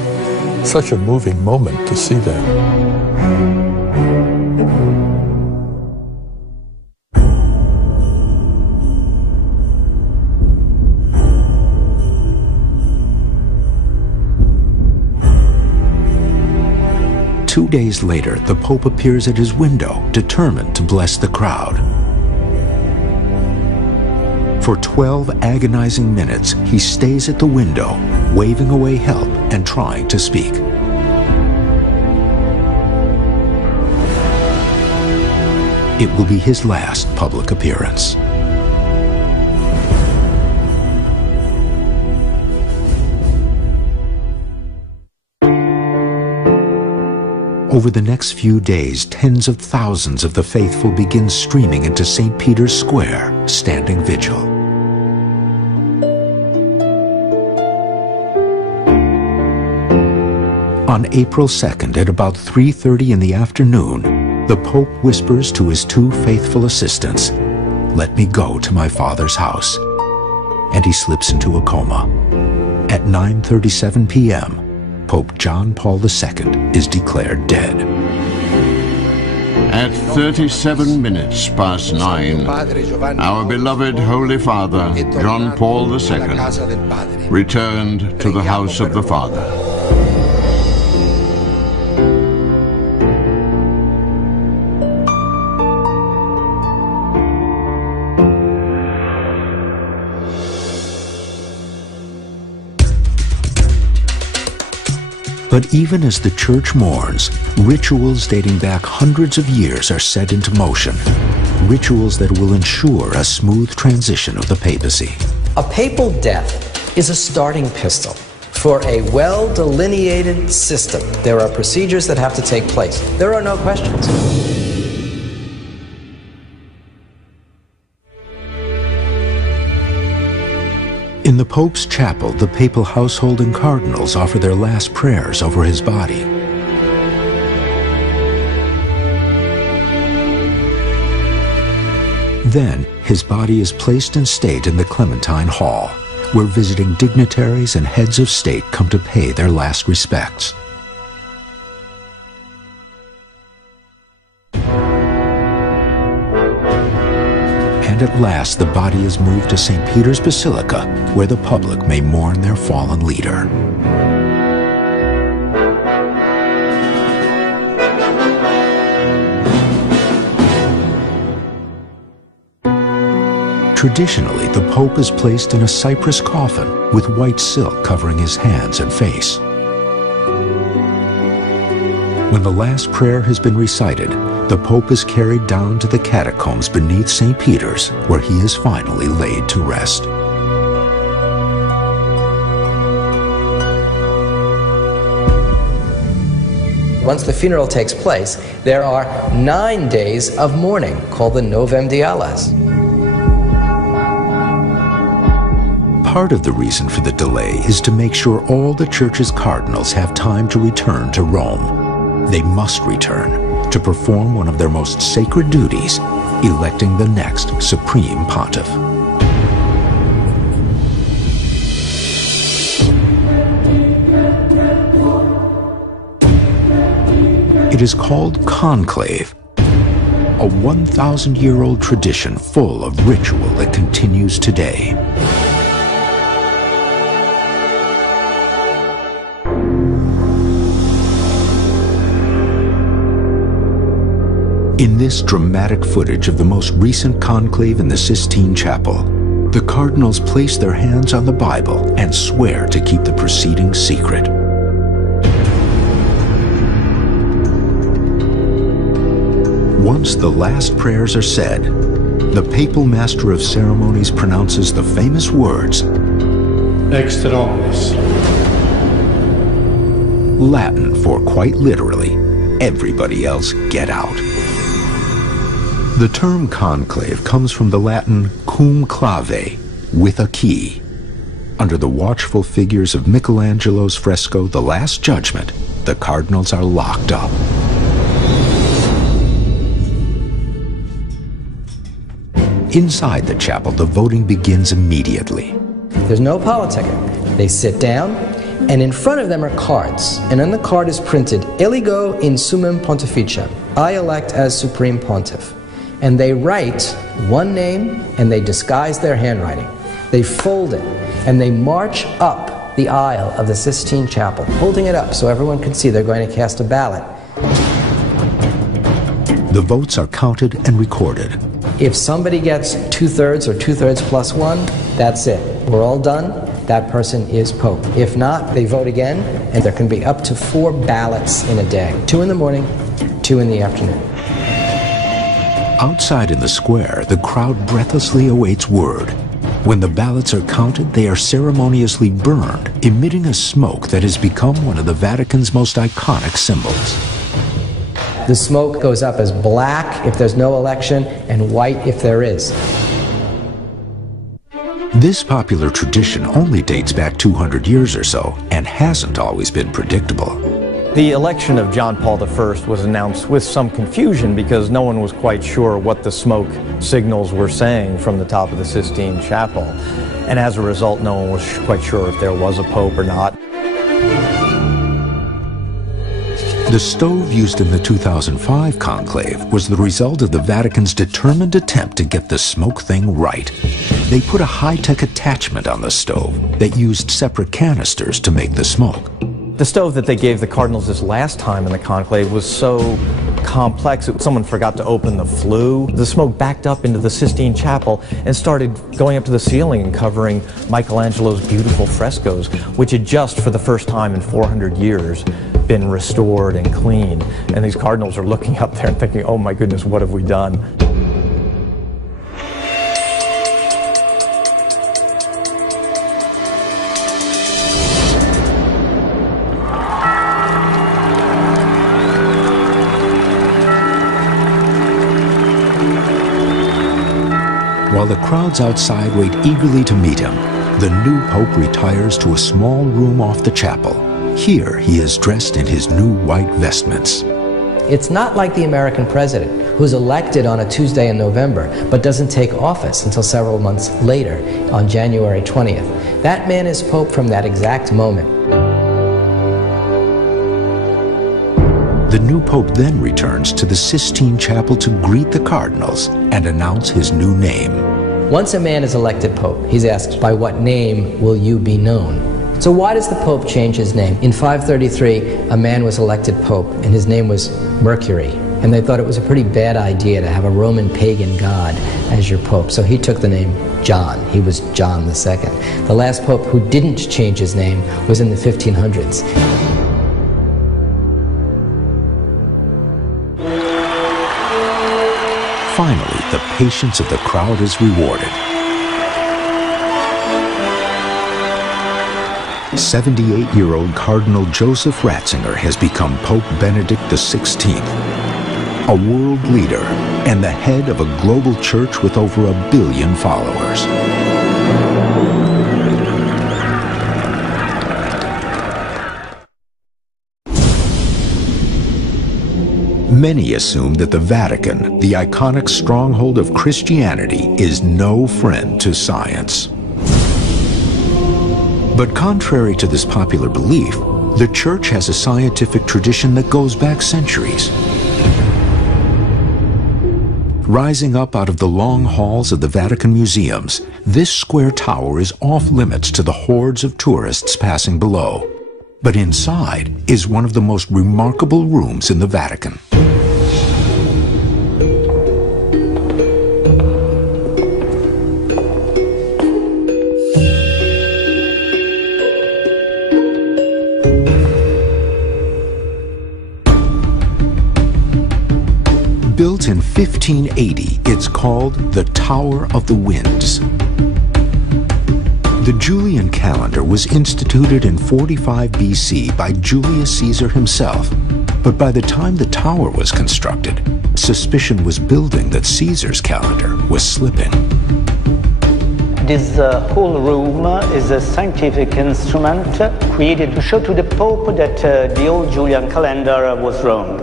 such a moving moment to see that. 2 days later, the Pope appears at his window, determined to bless the crowd. For 12 agonizing minutes, he stays at the window, waving away help and trying to speak. It will be his last public appearance. Over the next few days, tens of thousands of the faithful begin streaming into St. Peter's Square, standing vigil. On April 2nd, at about 3:30 in the afternoon, the Pope whispers to his two faithful assistants, "Let me go to my Father's house." And he slips into a coma. At 9:37 p.m., Pope John Paul II is declared dead. At 37 minutes past 9, our beloved Holy Father, John Paul II, returned to the house of the Father. But even as the Church mourns, rituals dating back hundreds of years are set into motion. Rituals that will ensure a smooth transition of the papacy. A papal death is a starting pistol for a well-delineated system. There are procedures that have to take place. There are no questions. In the Pope's chapel, the papal household and cardinals offer their last prayers over his body. Then, his body is placed in state in the Clementine Hall, where visiting dignitaries and heads of state come to pay their last respects. And at last, the body is moved to St. Peter's Basilica, where the public may mourn their fallen leader. Traditionally, the Pope is placed in a cypress coffin with white silk covering his hands and face. When the last prayer has been recited, the Pope is carried down to the catacombs beneath St. Peter's, where he is finally laid to rest. Once the funeral takes place, there are 9 days of mourning called the Novem Diales. Part of the reason for the delay is to make sure all the Church's cardinals have time to return to Rome. They must return to perform one of their most sacred duties, electing the next Supreme Pontiff. It is called conclave, a 1,000-year-old tradition full of ritual that continues today. In this dramatic footage of the most recent conclave in the Sistine Chapel, the cardinals place their hands on the Bible and swear to keep the proceedings secret. Once the last prayers are said, the papal master of ceremonies pronounces the famous words, Extra omnes. Latin for, quite literally, everybody else get out. The term conclave comes from the Latin cum clave, with a key. Under the watchful figures of Michelangelo's fresco, The Last Judgment, the cardinals are locked up. Inside the chapel, the voting begins immediately. There's no politicking. They sit down, and in front of them are cards. And on the card is printed, Eligo in summum pontificem, I elect as Supreme Pontiff. And they write one name, and they disguise their handwriting. They fold it, and they march up the aisle of the Sistine Chapel, holding it up so everyone can see they're going to cast a ballot. The votes are counted and recorded. If somebody gets 2/3 or 2/3 plus 1, that's it. We're all done. That person is Pope. If not, they vote again, and there can be up to 4 ballots in a day. 2 in the morning, 2 in the afternoon. Outside in the square, the crowd breathlessly awaits word. When the ballots are counted, they are ceremoniously burned, emitting a smoke that has become one of the Vatican's most iconic symbols. The smoke goes up as black if there's no election and white if there is. This popular tradition only dates back 200 years or so and hasn't always been predictable. The election of John Paul I was announced with some confusion because no one was quite sure what the smoke signals were saying from the top of the Sistine Chapel. And as a result, no one was quite sure if there was a pope or not. The stove used in the 2005 conclave was the result of the Vatican's determined attempt to get the smoke thing right. They put a high-tech attachment on the stove that used separate canisters to make the smoke. The stove that they gave the cardinals this last time in the conclave was so complex that someone forgot to open the flue. The smoke backed up into the Sistine Chapel and started going up to the ceiling and covering Michelangelo's beautiful frescoes, which had just for the first time in 400 years been restored and cleaned. And these cardinals are looking up there and thinking, oh my goodness, what have we done? While the crowds outside wait eagerly to meet him, the new pope retires to a small room off the chapel. Here, he is dressed in his new white vestments. It's not like the American president, who's elected on a Tuesday in November, but doesn't take office until several months later, on January 20th. That man is pope from that exact moment. The new pope then returns to the Sistine Chapel to greet the cardinals and announce his new name. Once a man is elected pope, he's asked, by what name will you be known? So why does the pope change his name? In 533, a man was elected pope, and his name was Mercury. And they thought it was a pretty bad idea to have a Roman pagan god as your pope. So he took the name John. He was John II. The last pope who didn't change his name was in the 1500s. Finally, the patience of the crowd is rewarded. 78-year-old Cardinal Joseph Ratzinger has become Pope Benedict XVI, a world leader and the head of a global church with over 1 billion followers. Many assume that the Vatican, the iconic stronghold of Christianity, is no friend to science. But contrary to this popular belief, the Church has a scientific tradition that goes back centuries. Rising up out of the long halls of the Vatican museums, this square tower is off limits to the hordes of tourists passing below. But inside is one of the most remarkable rooms in the Vatican. Built in 1580, it's called the Tower of the Winds. The Julian calendar was instituted in 45 BC by Julius Caesar himself, but by the time the tower was constructed, suspicion was building that Caesar's calendar was slipping. This whole room is a scientific instrument created to show to the Pope that the old Julian calendar was wrong.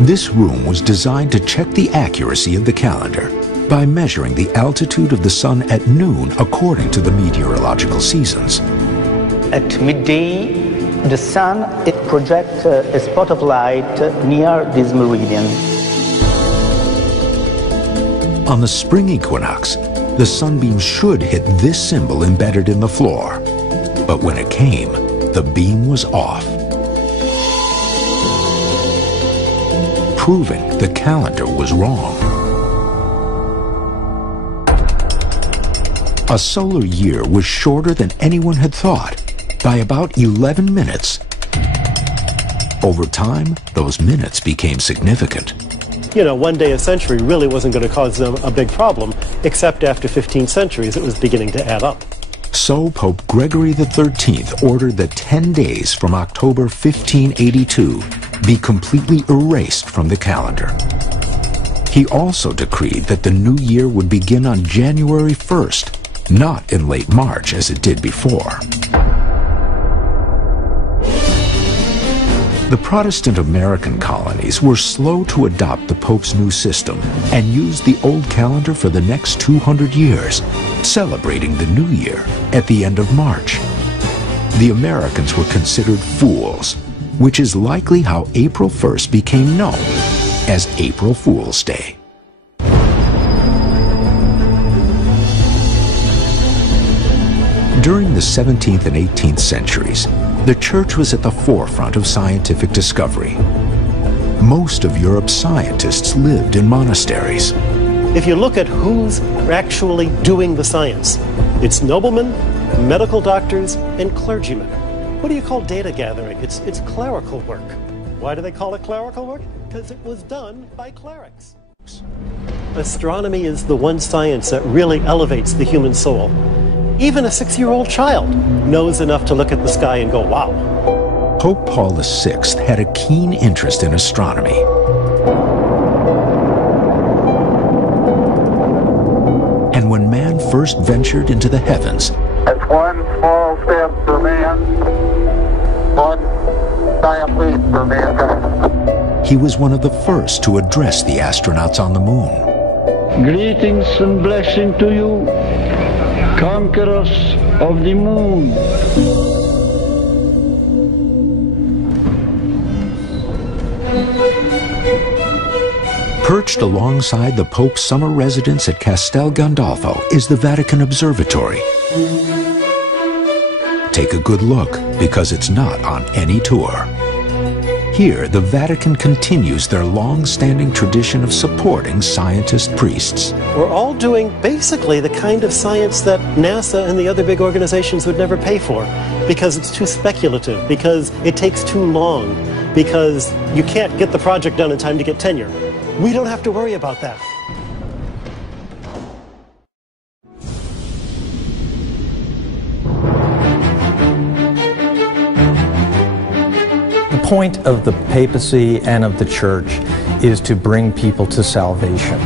This room was designed to check the accuracy of the calendar by measuring the altitude of the sun at noon according to the meteorological seasons. At midday, the sun projects a spot of light near this meridian. On the spring equinox, the sunbeam should hit this symbol embedded in the floor. But when it came, the beam was off, proving the calendar was wrong. A solar year was shorter than anyone had thought, by about 11 minutes. Over time, those minutes became significant. You know, 1 day a century really wasn't going to cause them a big problem, except after 15 centuries it was beginning to add up. So Pope Gregory XIII ordered that 10 days from October 1582 be completely erased from the calendar. He also decreed that the new year would begin on January 1st, not in late March as it did before. The Protestant American colonies were slow to adopt the Pope's new system and used the old calendar for the next 200 years, celebrating the new year at the end of March. The Americans were considered fools, which is likely how April 1st became known as April Fool's Day. During the 17th and 18th centuries, the Church was at the forefront of scientific discovery. Most of Europe's scientists lived in monasteries. If you look at who's actually doing the science, it's noblemen, medical doctors, and clergymen. What do you call data gathering? It's clerical work. Why do they call it clerical work? Because it was done by clerics. Astronomy is the one science that really elevates the human soul. Even a 6-year-old child knows enough to look at the sky and go, wow. Pope Paul VI had a keen interest in astronomy. And when man first ventured into the heavens, it's one small step for man, one giant leap for mankind. He was one of the first to address the astronauts on the moon. Greetings and blessing to you, conquerors of the moon. Perched alongside the Pope's summer residence at Castel Gandolfo is the Vatican Observatory. Take a good look, because it's not on any tour. Here, the Vatican continues their long-standing tradition of supporting scientist priests. We're all doing basically the kind of science that NASA and the other big organizations would never pay for, because it's too speculative, because it takes too long, because you can't get the project done in time to get tenure. We don't have to worry about that. The point of the papacy and of the church is to bring people to salvation,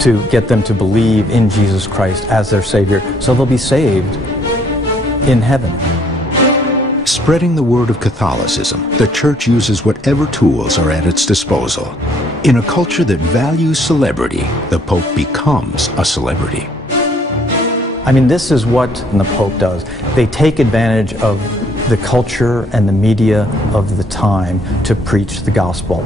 to get them to believe in Jesus Christ as their Savior, so they'll be saved in heaven. Spreading the word of Catholicism, the Church uses whatever tools are at its disposal. In a culture that values celebrity, the Pope becomes a celebrity. I mean, this is what the Pope does. They take advantage of the culture and the media of the time to preach the gospel.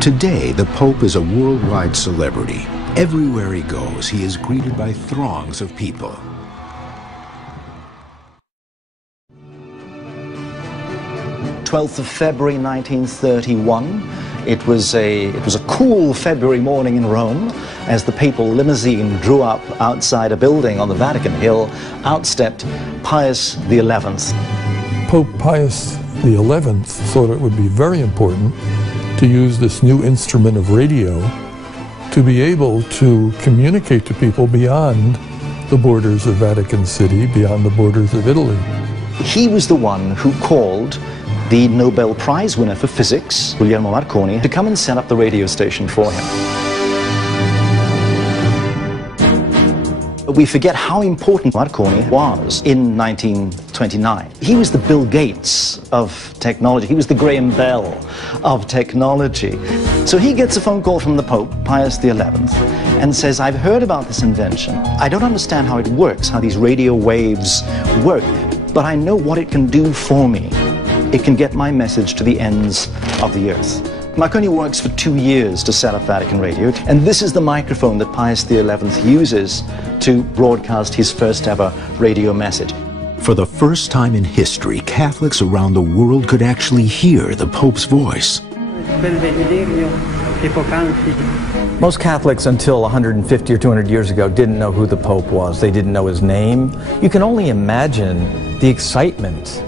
Today, the Pope is a worldwide celebrity. Everywhere he goes, he is greeted by throngs of people. February 1931. It was a cool February morning in Rome as the papal limousine drew up outside a building on the Vatican Hill. Out stepped Pius XI. Pope Pius XI thought it would be very important to use this new instrument of radio to be able to communicate to people beyond the borders of Vatican City, beyond the borders of Italy. He was the one who called the Nobel Prize winner for physics, Guglielmo Marconi, to come and set up the radio station for him. We forget how important Marconi was in 1929. He was the Bill Gates of technology. He was the Graham Bell of technology. So he gets a phone call from the Pope, Pius XI, and says, I've heard about this invention. I don't understand how it works, how these radio waves work, but I know what it can do for me. It can get my message to the ends of the earth. Marconi works for 2 years to set up Vatican Radio, and this is the microphone that Pius XI uses to broadcast his first ever radio message. For the first time in history, Catholics around the world could actually hear the Pope's voice. Most Catholics until 150 or 200 years ago didn't know who the Pope was. They didn't know his name. You can only imagine the excitement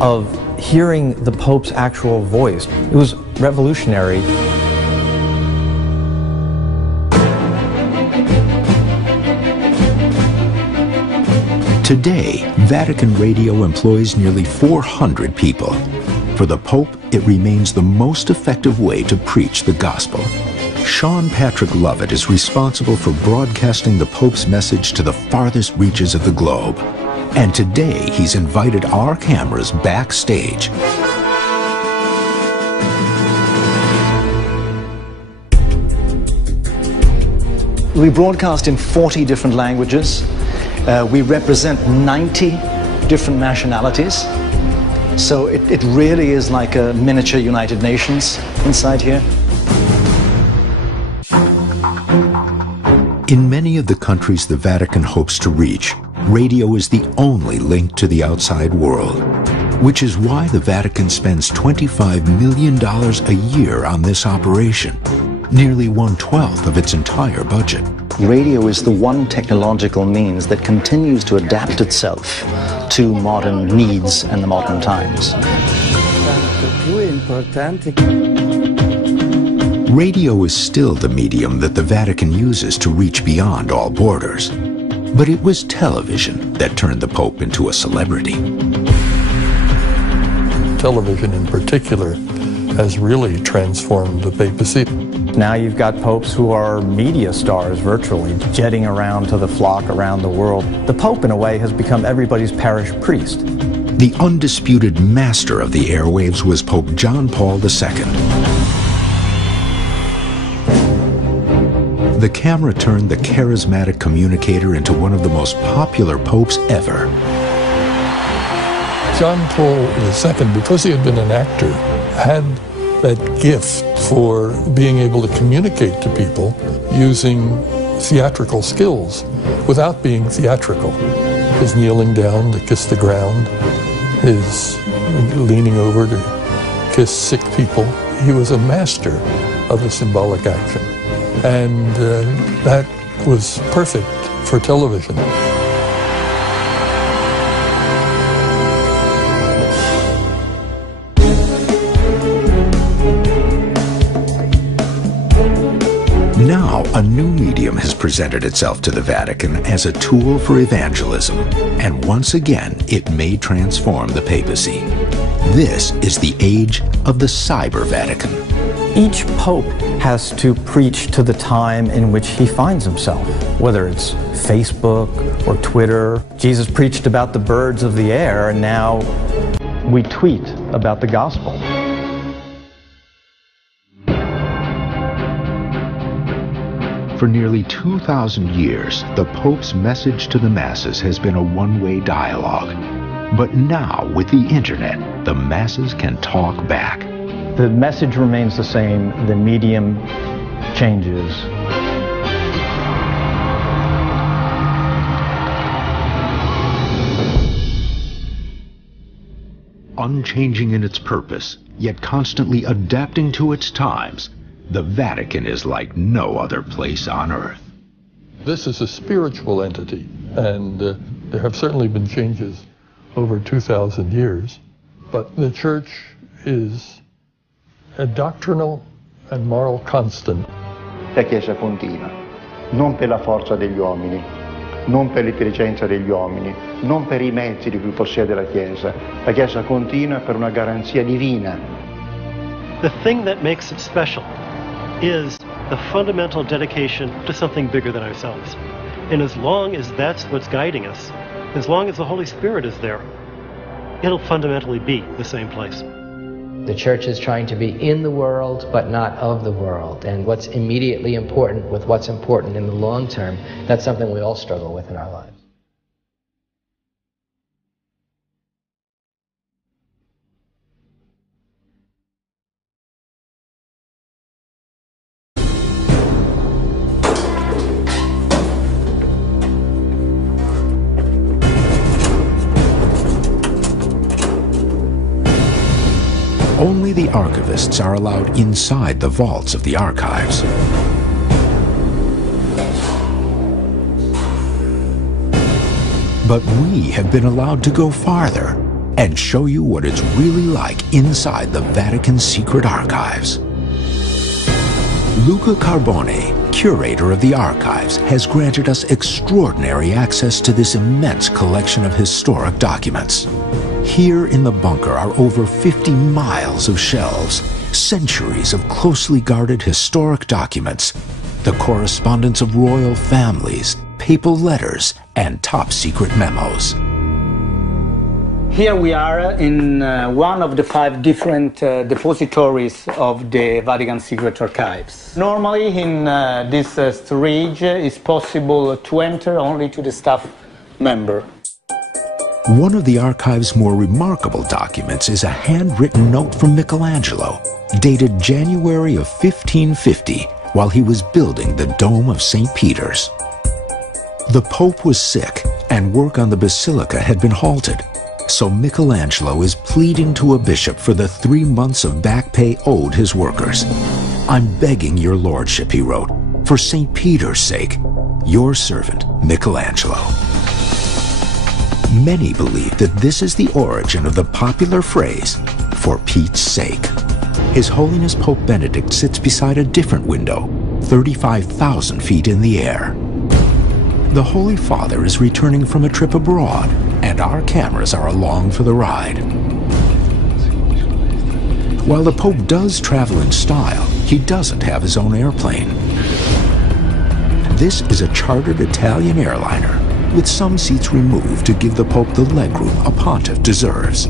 of hearing the Pope's actual voice. It was revolutionary. Today, Vatican Radio employs nearly 400 people. For the Pope, it remains the most effective way to preach the gospel. Sean Patrick Lovett is responsible for broadcasting the Pope's message to the farthest reaches of the globe. And today, he's invited our cameras backstage. We broadcast in 40 different languages. We represent 90 different nationalities. So it really is like a miniature United Nations inside here. In many of the countries the Vatican hopes to reach, radio is the only link to the outside world, which is why the Vatican spends $25 million a year on this operation, nearly 1/12 of its entire budget. Radio is the one technological means that continues to adapt itself to modern needs and the modern times. Radio is still the medium that the Vatican uses to reach beyond all borders. But it was television that turned the Pope into a celebrity. Television in particular has really transformed the papacy. Now you've got popes who are media stars virtually, jetting around to the flock around the world. The Pope, in a way, has become everybody's parish priest. The undisputed master of the airwaves was Pope John Paul II. The camera turned the charismatic communicator into one of the most popular popes ever. John Paul II, because he had been an actor, had that gift for being able to communicate to people using theatrical skills without being theatrical. His kneeling down to kiss the ground, his leaning over to kiss sick people. He was a master of the symbolic action. And that was perfect for television. Now, a new medium has presented itself to the Vatican as a tool for evangelism, and once again, it may transform the papacy. This is the age of the Cyber Vatican. Each pope has to preach to the time in which he finds himself, whether it's Facebook or Twitter. Jesus preached about the birds of the air, and now we tweet about the gospel. For nearly 2,000 years, the Pope's message to the masses has been a one-way dialogue. But now, with the internet, the masses can talk back. The message remains the same, the medium changes. Unchanging in its purpose, yet constantly adapting to its times, the Vatican is like no other place on earth. This is a spiritual entity, and there have certainly been changes over 2,000 years, but the Church is a doctrinal and moral constant. La Chiesa continua, non per la forza degli uomini, non per l'intelligenza degli uomini, non per i mezzi di cui possiede la Chiesa. La Chiesa continua per una garanzia divina. The thing that makes it special is the fundamental dedication to something bigger than ourselves. And as long as that's what's guiding us, as long as the Holy Spirit is there, it'll fundamentally be the same place. The Church is trying to be in the world, but not of the world. And what's immediately important with what's important in the long term, that's something we all struggle with in our lives. Only the archivists are allowed inside the vaults of the archives. But we have been allowed to go farther and show you what it's really like inside the Vatican's secret archives. Luca Carbone, curator of the archives, has granted us extraordinary access to this immense collection of historic documents. Here in the bunker are over 50 miles of shelves, centuries of closely guarded historic documents, the correspondence of royal families, papal letters, and top-secret memos. Here we are in one of the 5 different depositories of the Vatican Secret Archives. Normally in this storage it's possible to enter only to the staff member. One of the archive's more remarkable documents is a handwritten note from Michelangelo, dated January of 1550, while he was building the Dome of St. Peter's. The Pope was sick, and work on the basilica had been halted, so Michelangelo is pleading to a bishop for the 3 months of back pay owed his workers. "I'm begging your lordship," he wrote, "for St. Peter's sake, your servant, Michelangelo." Many believe that this is the origin of the popular phrase, "for Pete's sake." His Holiness Pope Benedict sits beside a different window, 35,000 feet in the air. The Holy Father is returning from a trip abroad, and our cameras are along for the ride. While the Pope does travel in style, he doesn't have his own airplane. This is a chartered Italian airliner, with some seats removed to give the Pope the legroom a pontiff deserves.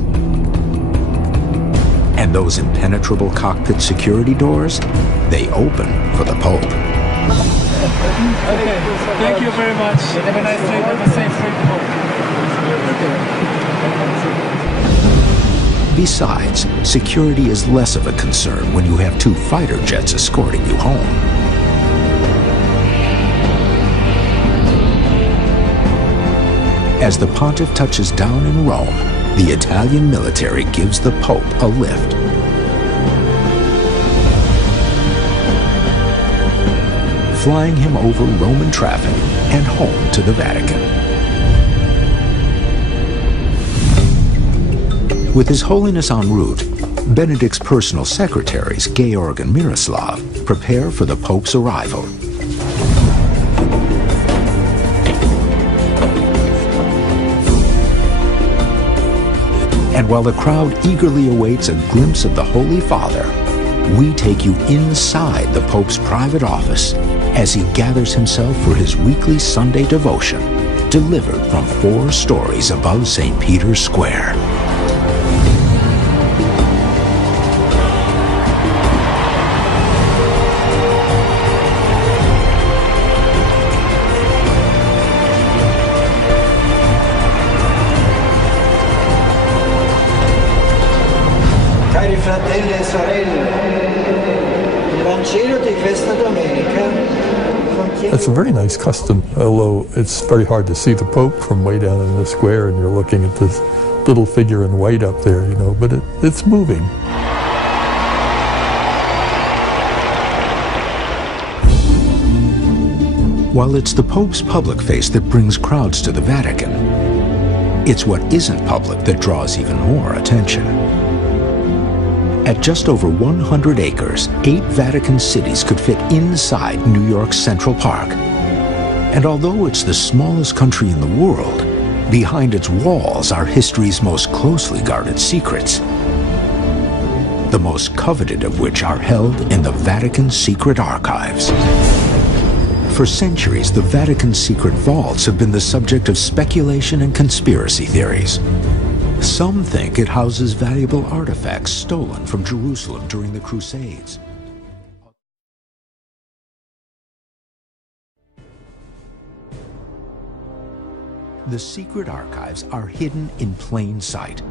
And those impenetrable cockpit security doors, they open for the Pope. Okay, thank you very much. Have a nice trip, have a safe trip home. Besides, security is less of a concern when you have 2 fighter jets escorting you home. As the pontiff touches down in Rome, the Italian military gives the Pope a lift. Flying him over Roman traffic and home to the Vatican. With His Holiness en route, Benedict's personal secretaries, Georg and Miroslav, prepare for the Pope's arrival. And while the crowd eagerly awaits a glimpse of the Holy Father, we take you inside the Pope's private office as he gathers himself for his weekly Sunday devotion, delivered from 4 stories above St. Peter's Square. Cari fratelli e sorelle, il Vangelo di questa domenica contiene... It's a very nice custom, although it's very hard to see the Pope from way down in the square, and you're looking at this little figure in white up there, you know, but it's moving. While it's the Pope's public face that brings crowds to the Vatican, it's what isn't public that draws even more attention. At just over 100 acres, 8 Vatican cities could fit inside New York's Central Park. And although it's the smallest country in the world, behind its walls are history's most closely guarded secrets, the most coveted of which are held in the Vatican secret archives. For centuries, the Vatican's secret vaults have been the subject of speculation and conspiracy theories. Some think it houses valuable artifacts stolen from Jerusalem during the Crusades. The secret archives are hidden in plain sight.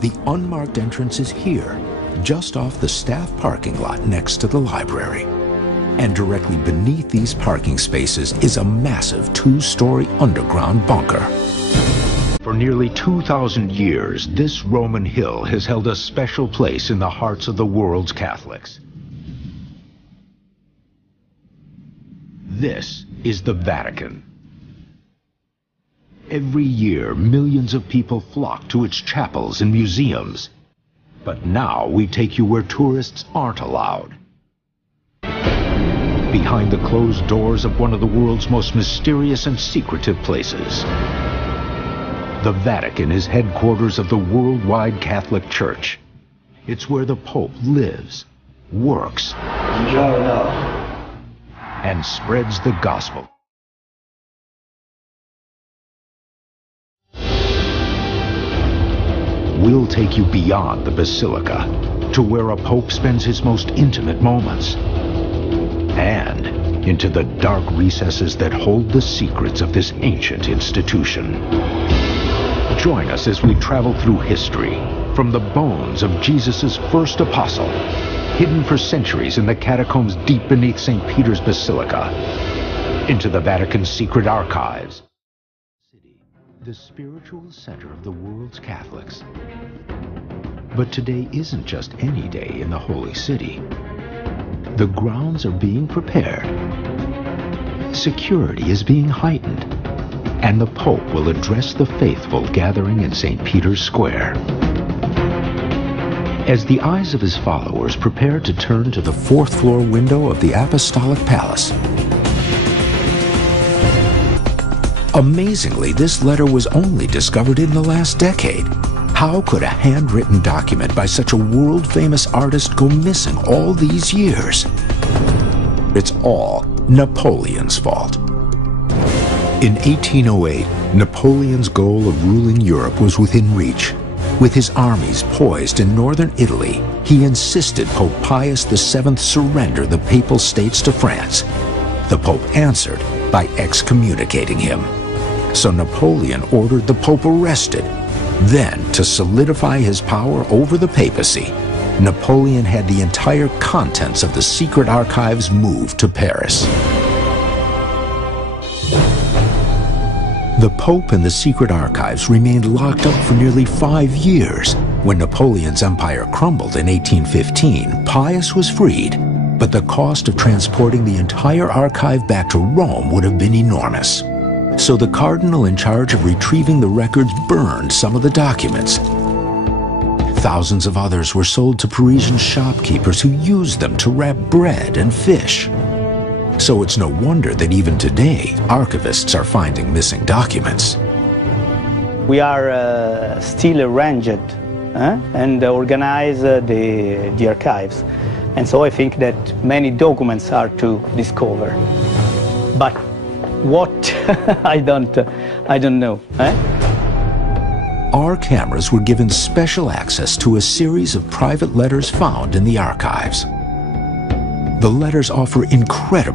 The unmarked entrance is here, just off the staff parking lot next to the library. And directly beneath these parking spaces is a massive 2-story underground bunker. For nearly 2,000 years, this Roman hill has held a special place in the hearts of the world's Catholics. This is the Vatican. Every year, millions of people flock to its chapels and museums. But now we take you where tourists aren't allowed. Behind the closed doors of one of the world's most mysterious and secretive places. The Vatican is headquarters of the worldwide Catholic Church. It's where the Pope lives, works, and spreads the gospel. We'll take you beyond the Basilica to where a Pope spends his most intimate moments, and into the dark recesses that hold the secrets of this ancient institution. Join us as we travel through history, from the bones of Jesus' first apostle, hidden for centuries in the catacombs deep beneath St. Peter's Basilica, into the Vatican's secret archives. The spiritual center of the world's Catholics. But today isn't just any day in the Holy City. The grounds are being prepared. Security is being heightened. And the Pope will address the faithful gathering in St. Peter's Square. As the eyes of his followers prepare to turn to the 4th floor window of the Apostolic Palace, amazingly, this letter was only discovered in the last decade. How could a handwritten document by such a world-famous artist go missing all these years? It's all Napoleon's fault. In 1808, Napoleon's goal of ruling Europe was within reach. With his armies poised in northern Italy, he insisted Pope Pius VII surrender the Papal States to France. The Pope answered by excommunicating him. So Napoleon ordered the Pope arrested. Then, to solidify his power over the papacy, Napoleon had the entire contents of the secret archives moved to Paris. The Pope and the secret archives remained locked up for nearly 5 years. When Napoleon's empire crumbled in 1815, Pius was freed, but the cost of transporting the entire archive back to Rome would have been enormous. So the cardinal in charge of retrieving the records burned some of the documents. Thousands of others were sold to Parisian shopkeepers who used them to wrap bread and fish. So it's no wonder that even today, archivists are finding missing documents. We are still arranged and organize the archives. And so I think that many documents are to discover. But what, I don't know. Our cameras were given special access to a series of private letters found in the archives. The letters offer incredible